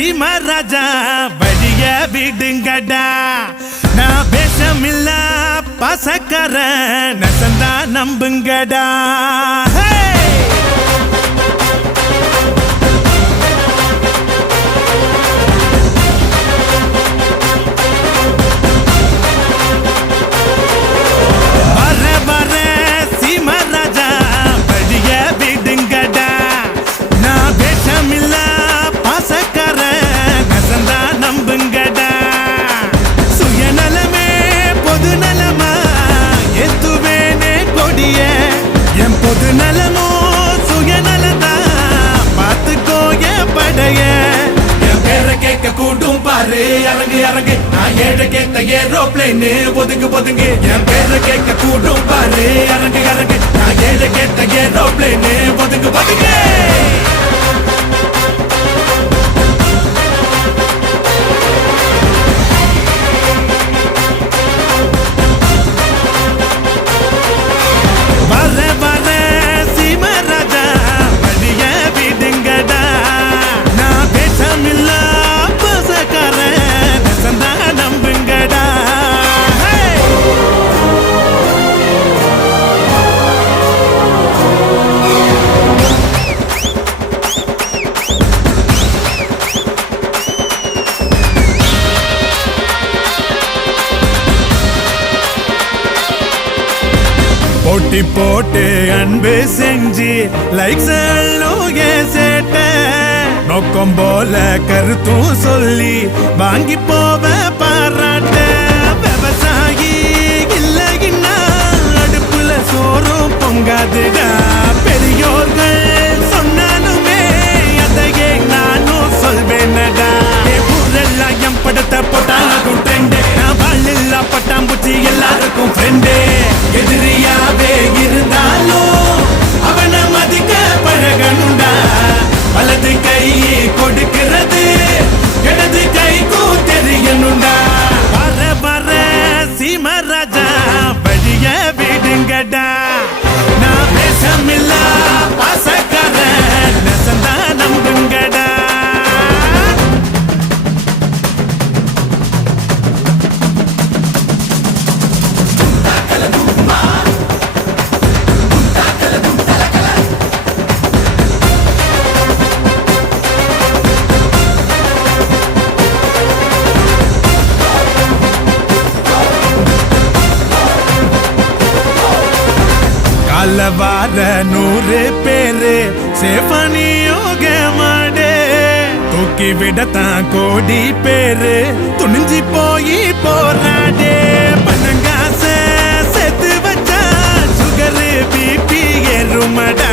சீமராஜா வழிய விடுங்கடா நான் பேசமில்ல பசக்கர நசந்தா நம்புங்கடா பொது நலமோ சுயநலதா பார்த்துக்கோ என் படைய என் பேரை கேட்க கூட்டும் பாரு இறங்கு இறங்கு நான் ஏழை கேட்ட ஏரோப்ளைன் ஒதுங்கு ஒதுங்கு என் பேரை கேட்க கூட்டும் பாரு இறங்கு இறங்கு நான் ஏழை கேட்ட ஏரோப்ளைன் ஒதுங்கு ஒதுங்கு போட்டி போட்டு அன்பு செஞ்சு லைக்ஸ் சேட்ட நோக்கம் போல கருத்தும் சொல்லி வாங்கி போவ பாராட்ட விவசாயி இல்லைன்னா அடுப்புல சோறும் பொங்காதுடா பெரியோர்கள் சொன்னாலுமே அதையே நானும் சொல்வேனடா ஊரெல்லாம் என் படத்தை போட்டாலும் ட்ரெண்டு நான் வாழ்ல பட்டாம்பூச்சி எல்லாருக்கும் ஃப்ரெண்டு எதிரியாவே இருந்தாலும் அவனை மதிக்க பழகணுண்டா வலது கை கொடுக்கிறது இடது கைக்கும் தெரியணுண்டா வர வர சீமராஜா வழிய விடுங்கடா நான் பேசமில்ல பாசக்கார நசந்தா நம்புங்கடா வார 100 பேரு சேஃபனியோக மாடே தூக்கி விடத்தான் கோடி பேரு துணிஞ்சி போய் போராடே பணங்காச செத்து வச்சா சுகரு பிபி ஏறுமடா